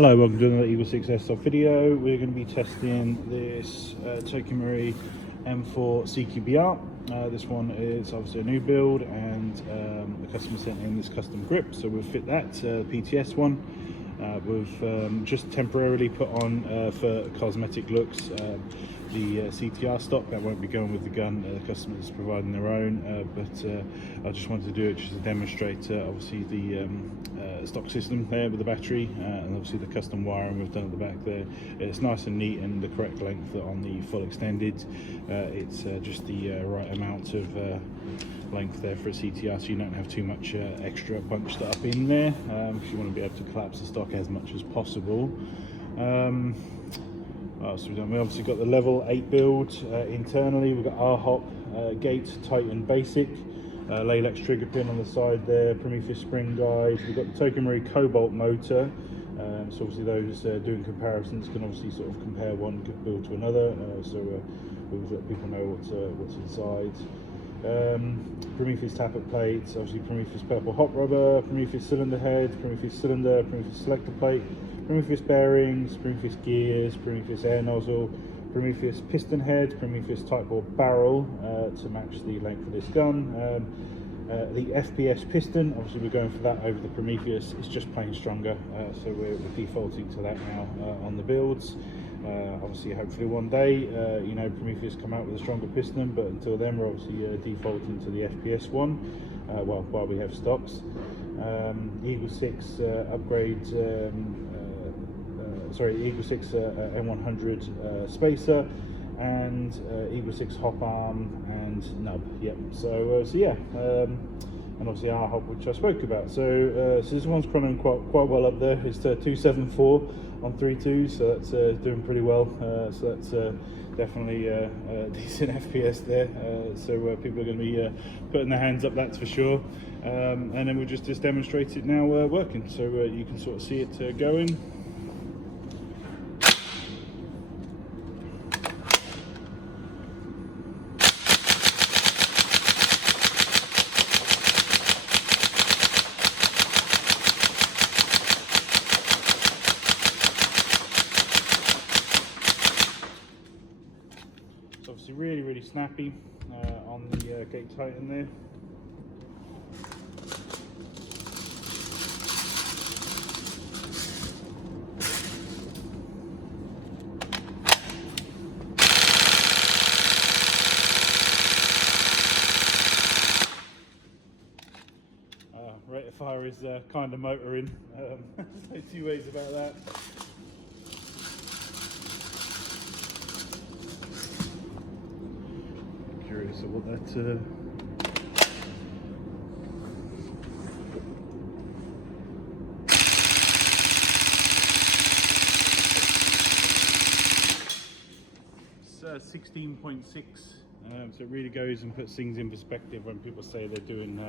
Hello, welcome to another EagleSix Airsoft video. We're going to be testing this Cqbr M4 Cqbr. This one is obviously a new build, and the customer sent in this custom grip, so we'll fit that PTS one. We've just temporarily put on for cosmetic looks the CTR stock. That won't be going with the gun. The customer is providing their own, but I just wanted to do it just to demonstrate obviously the stock system there with the battery, and obviously the custom wiring we've done at the back there. It's nice and neat and the correct length on the full extended. It's just the right amount of length there for a CTR, so you don't have too much extra bunched up in there, because you want to be able to collapse the stock as much as possible. What else have we done? We obviously got the level 8 build internally. We've got RHOP gate Titan basic, Laylax Trigger Pin on the side there, Prometheus spring guide. We've got the Cobalt Cobalt Motor. So obviously those doing comparisons can obviously sort of compare one build to another, so we'll let people know what's inside. Prometheus Tappet plates, obviously Prometheus purple hot rubber, Prometheus cylinder head, Prometheus cylinder, Prometheus selector plate, Prometheus bearings, Prometheus gears, Prometheus air nozzle, Prometheus piston head, Prometheus Tightbore barrel to match the length of this gun. The FPS piston, obviously we're going for that over the Prometheus. It's just plain stronger, so we're defaulting to that now on the builds. Obviously hopefully one day you know, Prometheus come out with a stronger piston, but until then we're obviously defaulting to the FPS one while we have stocks. EagleSix upgrade, EagleSix M100 spacer, and EagleSix hop arm and nub. Yep. So yeah, and obviously our hop, which I spoke about. So so this one's running quite well up there. It's 274 on 3.2, so that's doing pretty well. So that's definitely a decent FPS there. So people are going to be putting their hands up, that's for sure. And then we'll just demonstrate it now working, so you can sort of see it going. Obviously really snappy on the gate Titan there. Rate of fire is kind of motoring, no two ways about that. Curious of what that it's 16.6, so it really goes and puts things in perspective when people say they're doing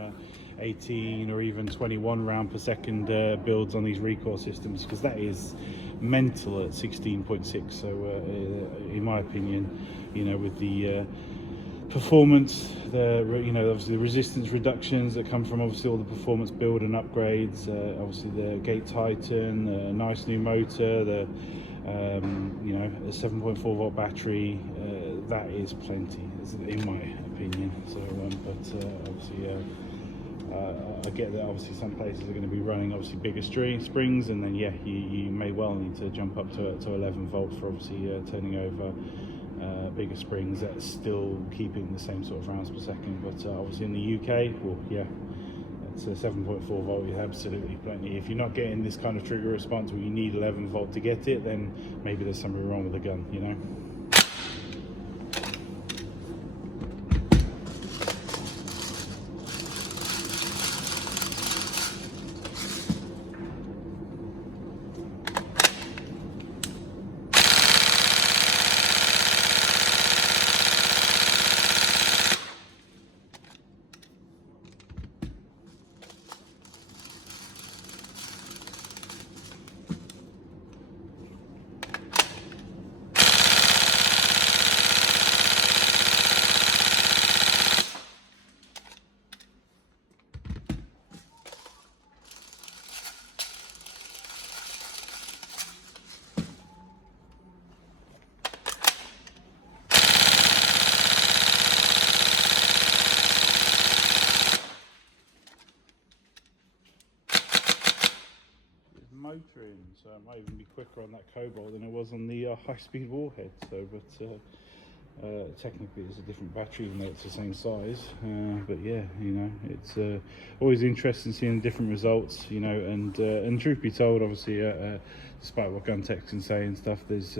18 or even 21 round per second builds on these recoil systems, because that is mental at 16.6. So in my opinion, you know, with the performance, you know, obviously the resistance reductions that come from obviously all the performance build and upgrades, obviously the gate Titan, the nice new motor, the you know, a 7.4 volt battery, that is plenty, in my opinion. So obviously I get that obviously some places are going to be running obviously bigger springs, and then yeah, you may well need to jump up to 11 volt for obviously turning over bigger springs that's still keeping the same sort of rounds per second. But obviously in the UK, well, yeah, it's a 7.4 volt, you have absolutely plenty. If you're not getting this kind of trigger response where you need 11 volt to get it, then maybe there's something wrong with the gun, you know. motor in, so it might even be quicker on that Cobalt than it was on the high-speed warhead. So, but technically it's a different battery, even though it's the same size. But yeah, you know, it's always interesting seeing different results, you know. And truth be told, obviously, despite what gun techs can say and stuff, there's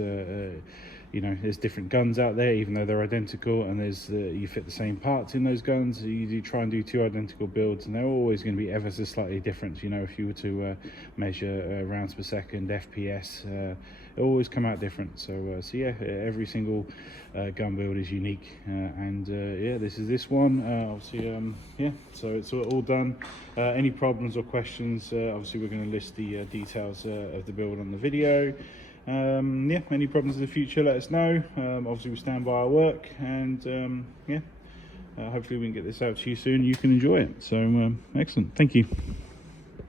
you know, there's different guns out there, even though they're identical, and there's you fit the same parts in those guns. You do try and do two identical builds, and they're always going to be ever so slightly different. You know, if you were to measure rounds per second, FPS, it always come out different. So, so yeah, every single gun build is unique, and yeah, this is this one. Obviously, yeah, so it's all done. Any problems or questions? Obviously, we're going to list the details of the build on the video. Yeah, any problems in the future, let us know. Obviously we stand by our work, and yeah, hopefully we can get this out to you soon, you can enjoy it. So excellent, thank you.